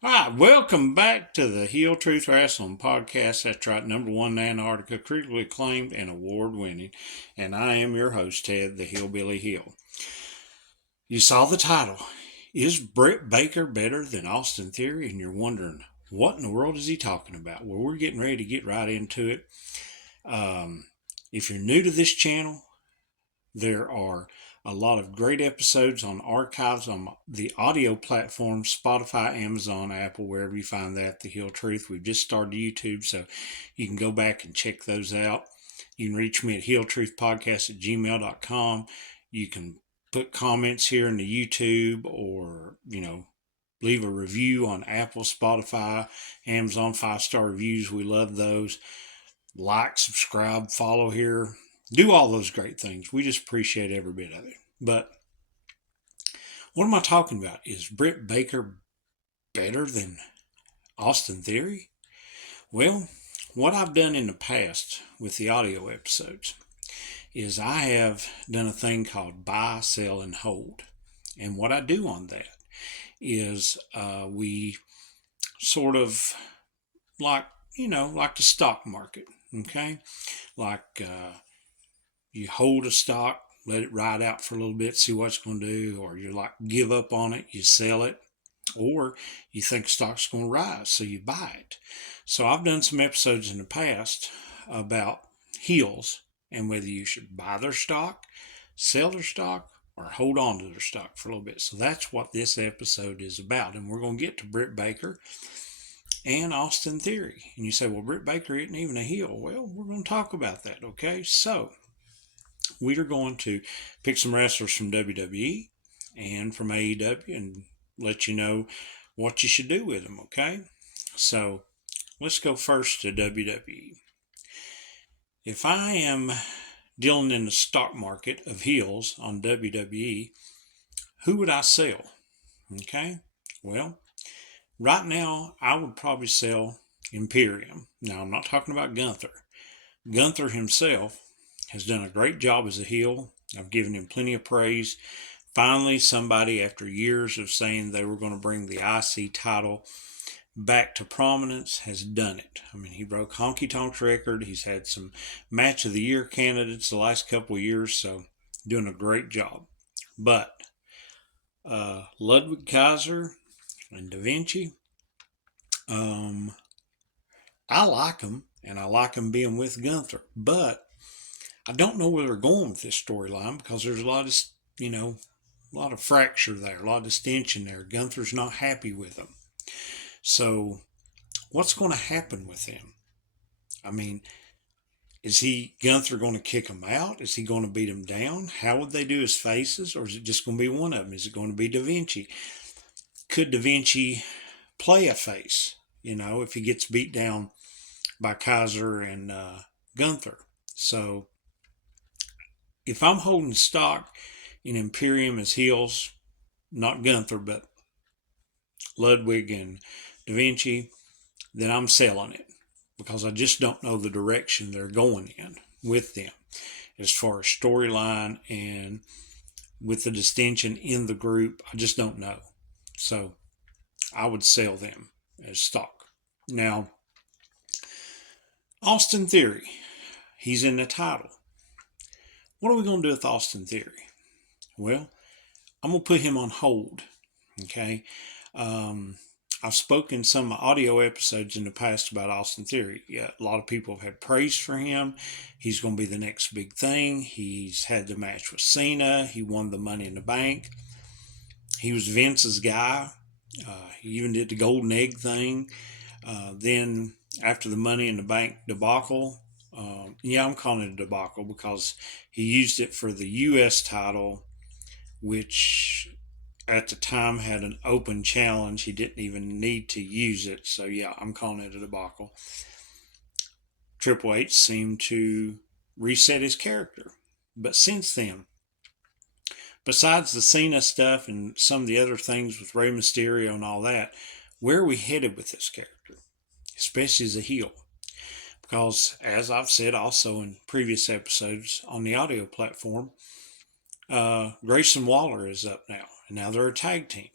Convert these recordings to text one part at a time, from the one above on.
All right, welcome back to the Heel Truth Wrestling Podcast. That's right, number one in Antarctica, critically acclaimed and award winning. And I am your host, Ted, the Hillbilly Hill. You saw the title. Is Britt Baker better than Austin Theory? And you're wondering, what in the world is he talking about? Well, we're getting ready to get right into it. If you're new to this channel, there are a lot of great episodes on archives on the audio platforms, Spotify, Amazon, Apple, wherever you find that, The Hill Truth. We've just started YouTube, so you can go back and check those out. You can reach me at heeltruthpodcast@gmail.com. You can put comments here in the YouTube or, leave a review on Apple, Spotify, Amazon, 5-star reviews. We love those. Like, subscribe, follow here. Do all those great things. We just appreciate every bit of it. But what am I talking about? Is Britt Baker better than Austin Theory? Well, what I've done in the past with the audio episodes is I have done a thing called buy, sell, and hold. And what I do on that is we sort of like the stock market, okay? Like you hold a stock, let it ride out for a little bit, see what it's going to do, or you give up on it, you sell it, or you think the stock's going to rise, so you buy it. So I've done some episodes in the past about heels and whether you should buy their stock, sell their stock, or hold on to their stock for a little bit. So that's what this episode is about. And we're going to get to Britt Baker and Austin Theory. And you say, well, Britt Baker isn't even a heel. Well, we're going to talk about that, okay? So we are going to pick some wrestlers from WWE and from AEW and let you know what you should do with them, okay? So let's go first to WWE. If I am dealing in the stock market of heels on WWE, who would I sell? Okay, well, right now I would probably sell Imperium. Now, I'm not talking about Gunther. Gunther himself has done a great job as a heel. I've given him plenty of praise. Finally, somebody, after years of saying they were going to bring the IC title back to prominence, has done it. I mean, he broke Honky Tonk's record. He's had some Match of the Year candidates the last couple of years, so doing a great job. But Ludwig Kaiser and Da Vinci, I like them, and I like them being with Gunther, but I don't know where they're going with this storyline because there's a lot of, a lot of fracture there, a lot of distension there. Gunther's not happy with them. So what's going to happen with him? I mean, is Gunther going to kick him out? Is he going to beat him down? How would they do his faces? Or is it just going to be one of them? Is it going to be Da Vinci? Could Da Vinci play a face, if he gets beat down by Kaiser and Gunther? So if I'm holding stock in Imperium as heels, not Gunther, but Ludwig and Da Vinci, then I'm selling it because I just don't know the direction they're going in with them as far as storyline and with the distinction in the group. I just don't know. So I would sell them as stock. Now, Austin Theory, he's in the title. What are we going to do with Austin Theory? Well, I'm going to put him on hold. Okay. I've spoken some audio episodes in the past about Austin Theory. Yeah, a lot of people have had praise for him. He's going to be the next big thing. He's had the match with Cena. He won the Money in the Bank. He was Vince's guy. He even did the golden egg thing. Then after the Money in the Bank debacle, I'm calling it a debacle because he used it for the U.S. title, which at the time had an open challenge. He didn't even need to use it. So yeah, I'm calling it a debacle. Triple H seemed to reset his character. But since then, besides the Cena stuff and some of the other things with Rey Mysterio and all that, where are we headed with this character? Especially as a heel. Because as I've said also in previous episodes on the audio platform, Grayson Waller is up now. And now they're a tag team.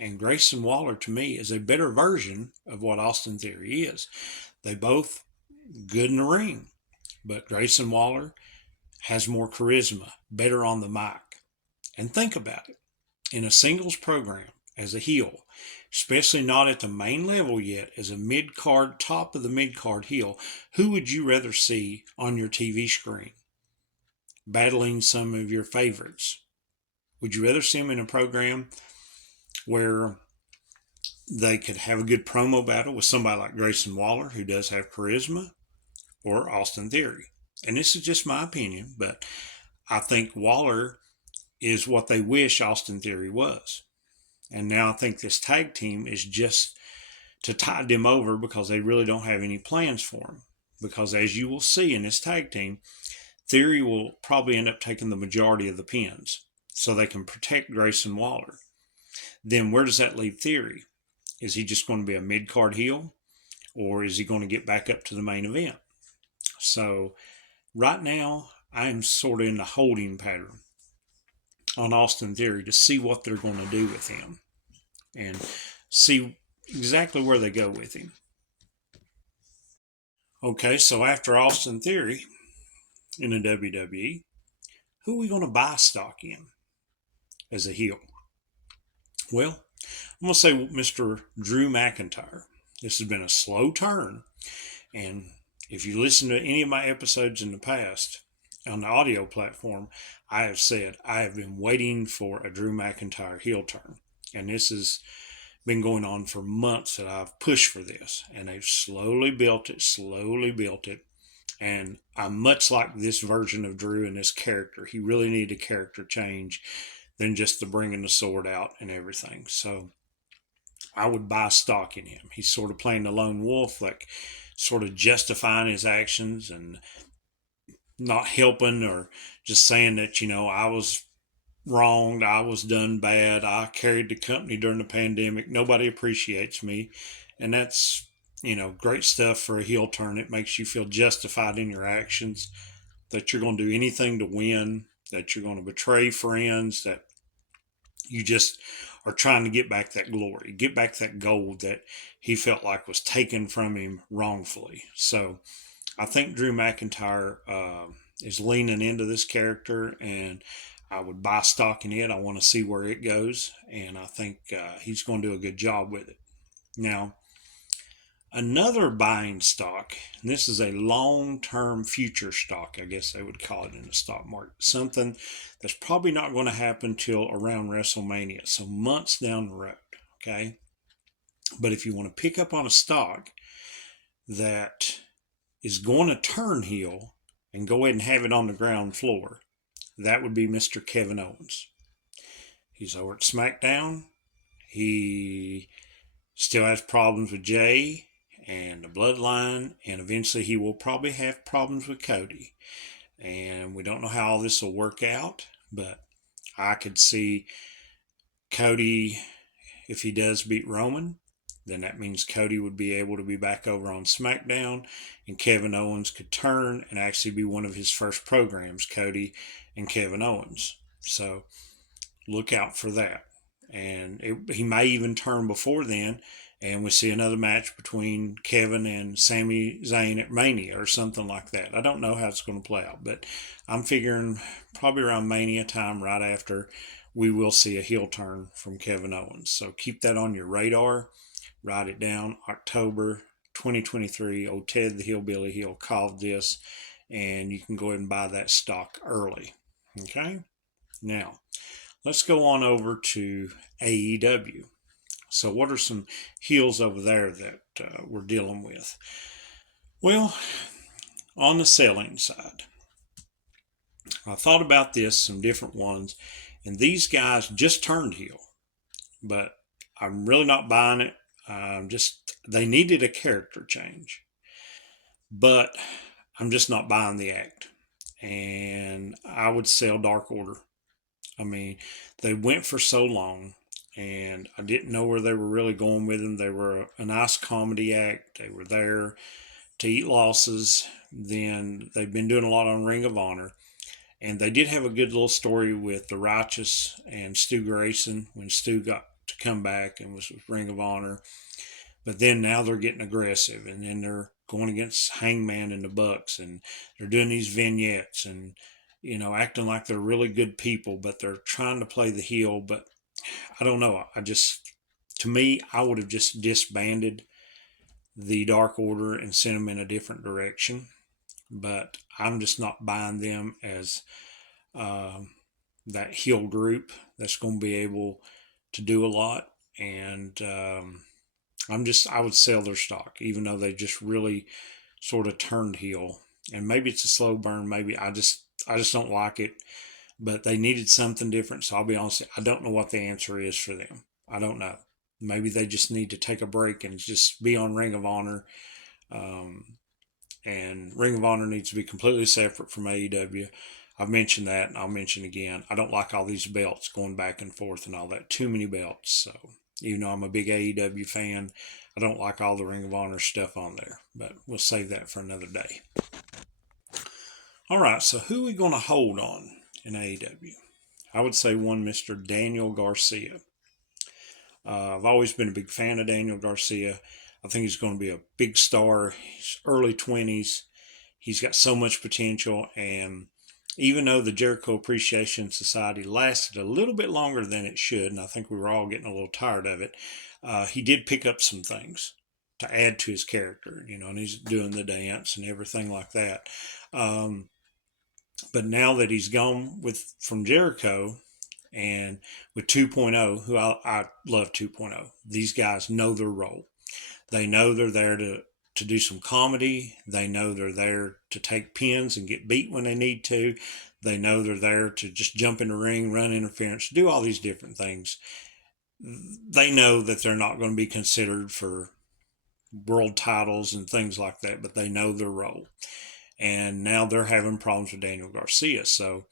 And Grayson Waller, to me, is a better version of what Austin Theory is. They both good in the ring, but Grayson Waller has more charisma, better on the mic. And think about it. In a singles program, as a heel, especially not at the main level yet, as a mid-card, top of the mid-card heel, who would you rather see on your TV screen battling some of your favorites? Would you rather see him in a program where they could have a good promo battle with somebody like Grayson Waller, who does have charisma, or Austin Theory? And this is just my opinion, but I think Waller is what they wish Austin Theory was. And now I think this tag team is just to tide them over because they really don't have any plans for him. Because as you will see in this tag team, Theory will probably end up taking the majority of the pins so they can protect Grayson Waller. Then where does that leave Theory? Is he just going to be a mid-card heel, or is he going to get back up to the main event? So right now, I am sort of in the holding pattern on Austin Theory to see what they're going to do with him and see exactly where they go with him. Okay, so after Austin Theory in the WWE, who are we going to buy stock in as a heel? Well, I'm going to say Mr. Drew McIntyre. This has been a slow turn, and if you listen to any of my episodes in the past on the audio platform, I have said I have been waiting for a Drew McIntyre heel turn, and this has been going on for months that I've pushed for this, and they've slowly built it, and I much like this version of Drew and this character. He really needed a character change than just the bringing the sword out and everything. So I would buy stock in him. He's sort of playing the lone wolf, like sort of justifying his actions and not helping, or just saying that, I was wronged, I was done bad, I carried the company during the pandemic, nobody appreciates me. And that's, great stuff for a heel turn. It makes you feel justified in your actions, that you're going to do anything to win, that you're going to betray friends, that you just are trying to get back that glory, get back that gold that he felt like was taken from him wrongfully. So I think Drew McIntyre is leaning into this character, and I would buy stock in it. I want to see where it goes, and I think he's going to do a good job with it. Now, another buying stock, and this is a long-term future stock, I guess they would call it in the stock market, something that's probably not going to happen till around WrestleMania, so months down the road, okay? But if you want to pick up on a stock that is going to turn heel and go ahead and have it on the ground floor, that would be Mr. Kevin Owens. He's over at SmackDown. He still has problems with Jay and the bloodline, and eventually he will probably have problems with Cody. And we don't know how all this will work out, but I could see Cody, if he does beat Roman, then that means Cody would be able to be back over on SmackDown, and Kevin Owens could turn and actually be one of his first programs, Cody and Kevin Owens. So look out for that. And he may even turn before then, and we see another match between Kevin and Sami Zayn at Mania or something like that. I don't know how it's going to play out, but I'm figuring probably around Mania time, right after, we will see a heel turn from Kevin Owens. So keep that on your radar. Write it down. October 2023. Old Ted the Hillbilly, he'll call this, and you can go ahead and buy that stock early. Okay? Now, let's go on over to AEW. So what are some heels over there that we're dealing with? Well, on the selling side, I thought about this, some different ones, and these guys just turned heel, but I'm really not buying it. They needed a character change, but I'm just not buying the act. And I would sell Dark Order. I mean, they went for so long, and I didn't know where they were really going with them. They were a nice comedy act. They were there to eat losses. Then they've been doing a lot on Ring of Honor. And they did have a good little story with The Righteous and Stu Grayson when Stu got to come back and was with Ring of Honor. But then now they're getting aggressive, and then they're going against Hangman and the Bucks, and they're doing these vignettes and acting like they're really good people, but they're trying to play the heel. But I don't know. To me, I would have just disbanded the Dark Order and sent them in a different direction. But I'm just not buying them as that heel group that's going to be able to do a lot. And I would sell their stock, even though they just really sort of turned heel. And maybe it's a slow burn. Maybe I just don't like it. But they needed something different. So I'll be honest, I don't know what the answer is for them. I don't know. Maybe they just need to take a break and just be on Ring of Honor. And Ring of Honor needs to be completely separate from AEW. I've mentioned that, and I'll mention again. I don't like all these belts going back and forth and all that. Too many belts. So even though I'm a big AEW fan, I don't like all the Ring of Honor stuff on there. But we'll save that for another day. All right, so who are we going to hold on in AEW? I would say one Mr. Daniel Garcia. I've always been a big fan of Daniel Garcia. I think he's going to be a big star. He's early 20s. He's got so much potential. And even though the Jericho Appreciation Society lasted a little bit longer than it should, and I think we were all getting a little tired of it, he did pick up some things to add to his character, and he's doing the dance and everything like that. But now that he's gone from Jericho and with 2.0, who I love 2.0, these guys know their role. They know they're there to do some comedy. They know they're there to take pins and get beat when they need to. They know they're there to just jump in the ring, run interference, do all these different things. They know that they're not going to be considered for world titles and things like that, but they know their role. And now they're having problems with Daniel Garcia. So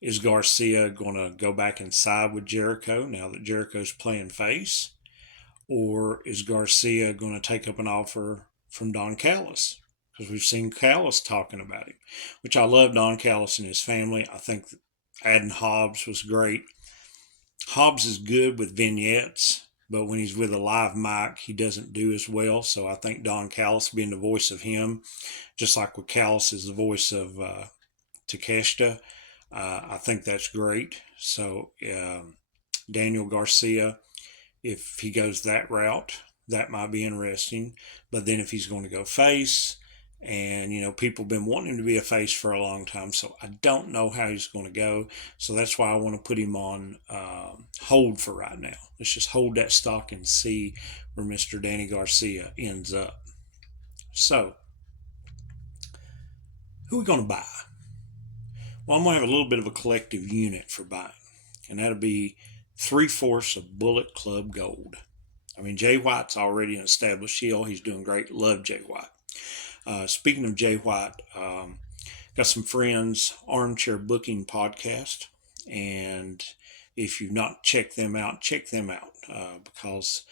is Garcia going to go back and side with Jericho now that Jericho's playing face? Or is Garcia going to take up an offer from Don Callis? Because we've seen Callis talking about him, which I love Don Callis and his family. I think adding Hobbs was great. Hobbs is good with vignettes, but when he's with a live mic, he doesn't do as well. So I think Don Callis being the voice of him, just like with Callis is the voice of Takeshita, I think that's great. So Daniel Garcia, if he goes that route, that might be interesting. But then if he's going to go face, and people have been wanting him to be a face for a long time, so I don't know how he's going to go. So that's why I want to put him on hold for right now. Let's just hold that stock and see where Mr. Danny Garcia ends up. So who are we going to buy? Well, I'm going to have a little bit of a collective unit for buying, and that'll be 3/4 of Bullet Club Gold. I mean, Jay White's already an established heel. He's doing great. Love Jay White. Speaking of Jay White, got some friends, Armchair Booking Podcast, and if you've not checked them out, because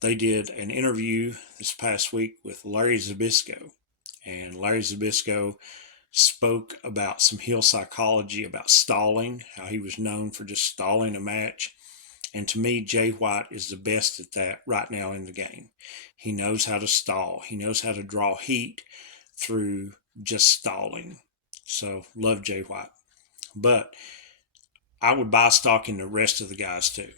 they did an interview this past week with Larry Zbyszko, and Larry Zbyszko spoke about some heel psychology, about stalling, how he was known for just stalling a match. And to me, Jay White is the best at that right now in the game. He knows how to stall. He knows how to draw heat through just stalling. So, love Jay White. But I would buy stock in the rest of the guys too.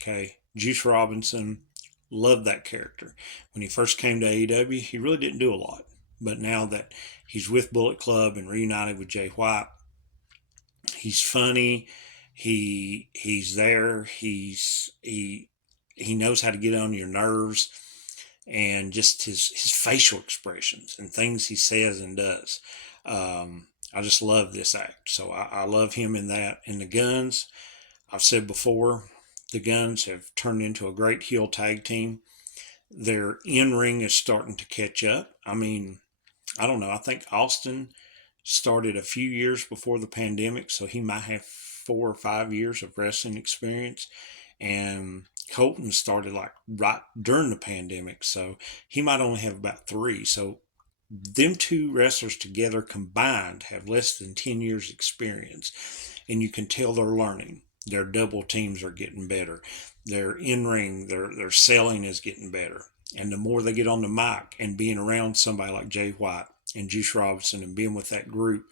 Okay, Juice Robinson, loved that character. When he first came to AEW, he really didn't do a lot. But now that he's with Bullet Club and reunited with Jay White, he's funny. He's there. He knows how to get on your nerves, and just his facial expressions and things he says and does. I just love this act. So I love him in that. And the Guns, I've said before, the Guns have turned into a great heel tag team. Their in-ring is starting to catch up. I mean, I don't know. I think Austin started a few years before the pandemic, so he might have 4 or 5 years of wrestling experience. And Colton started like right during the pandemic, so he might only have about 3. So them two wrestlers together combined have less than 10 years experience, and you can tell they're learning. Their double teams are getting better. Their in-ring, their selling is getting better. And the more they get on the mic and being around somebody like Jay White and Juice Robinson and being with that group,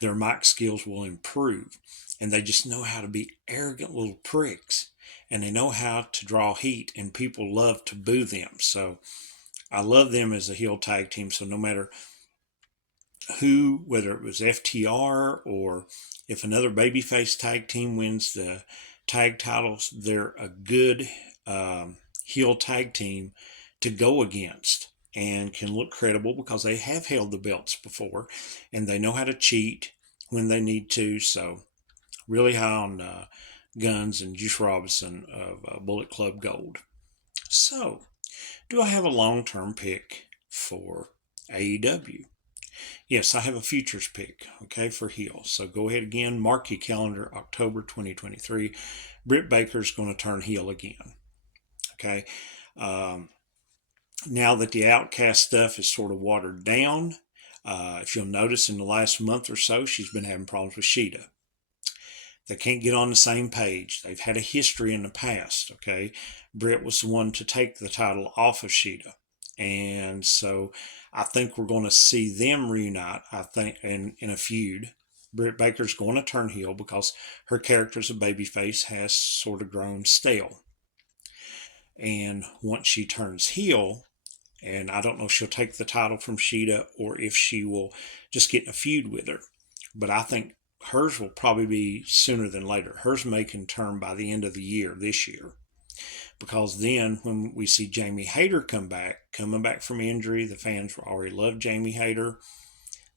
their mic skills will improve. And they just know how to be arrogant little pricks. And they know how to draw heat, and people love to boo them. So I love them as a heel tag team. So no matter who, whether it was FTR or if another babyface tag team wins the tag titles, they're a good heel tag team to go against and can look credible because they have held the belts before and they know how to cheat when they need to. So really high on Guns and Juice Robinson of Bullet Club Gold. So do I have a long-term pick for AEW? Yes, I have a futures pick, okay, for heel. So go ahead again, mark your calendar, October 2023. Britt Baker's going to turn heel again, okay? Now that the Outcast stuff is sort of watered down, if you'll notice in the last month or so, she's been having problems with Sheeta. They can't get on the same page. They've had a history in the past, okay? Britt was the one to take the title off of Sheeta. And so I think we're going to see them reunite, I think, in a feud. Britt Baker's going to turn heel because her character as a babyface has sort of grown stale. And once she turns heel, and I don't know if she'll take the title from Sheeta or if she will just get in a feud with her. But I think hers will probably be sooner than later. Hers may can turn by the end of the year, this year. Because then when we see Jamie Hayter coming back from injury, the fans already love Jamie Hayter.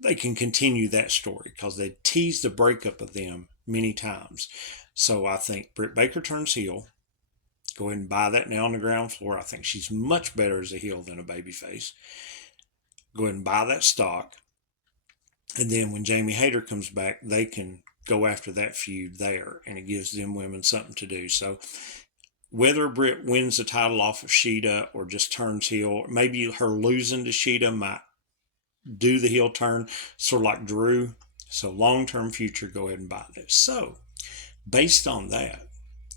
They can continue that story because they teased the breakup of them many times. So I think Britt Baker turns heel. Go ahead and buy that now on the ground floor. I think she's much better as a heel than a babyface. Go ahead and buy that stock. And then when Jamie Hayter comes back, they can go after that feud there. And it gives them women something to do. So whether Britt wins the title off of Sheeta or just turns heel, maybe her losing to Sheeta might do the heel turn, sort of like Drew. So long-term future, go ahead and buy this. So based on that,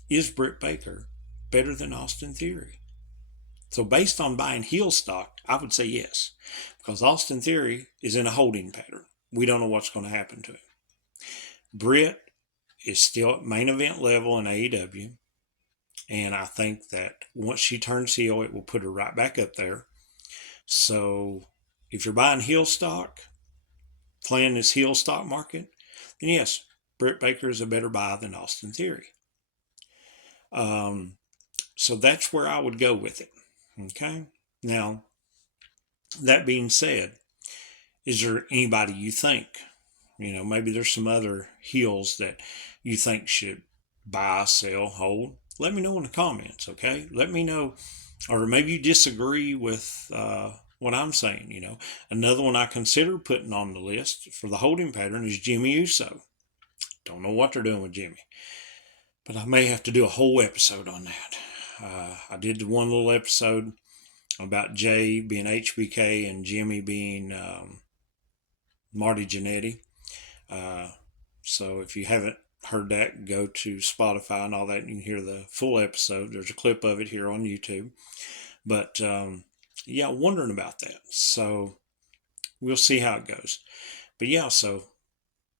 is Britt Baker better than Austin Theory? So based on buying heel stock, I would say yes, because Austin Theory is in a holding pattern. We don't know what's going to happen to him. Britt is still at main event level in AEW. And I think that once she turns heel, it will put her right back up there. So if you're buying heel stock, playing this heel stock market, then yes, Britt Baker is a better buy than Austin Theory. So that's where I would go with it. Okay. Now, that being said, is there anybody you think, maybe there's some other heels that you think should buy, sell, hold? Let me know in the comments, okay? Let me know, or maybe you disagree with what I'm saying, Another one I consider putting on the list for the holding pattern is Jimmy Uso. Don't know what they're doing with Jimmy, but I may have to do a whole episode on that. I did the one little episode about Jay being HBK and Jimmy being Marty Jannetty. So if you haven't heard that, go to Spotify and all that, and you can hear the full episode. There's a clip of it here on YouTube. But yeah, wondering about that. So we'll see how it goes. But yeah, so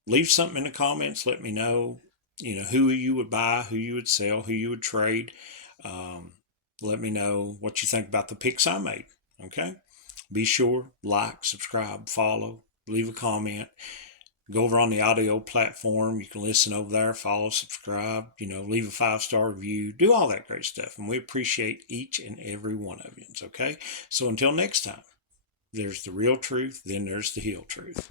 leave something in the comments. Let me know, who you would buy, who you would sell, who you would trade. Let me know what you think about the picks I made. Okay? Be sure, like, subscribe, follow, leave a comment. Go over on the audio platform. You can listen over there, follow, subscribe, leave a 5-star review, do all that great stuff. And we appreciate each and every one of you. Okay? So until next time, there's the real truth, then there's the heel truth.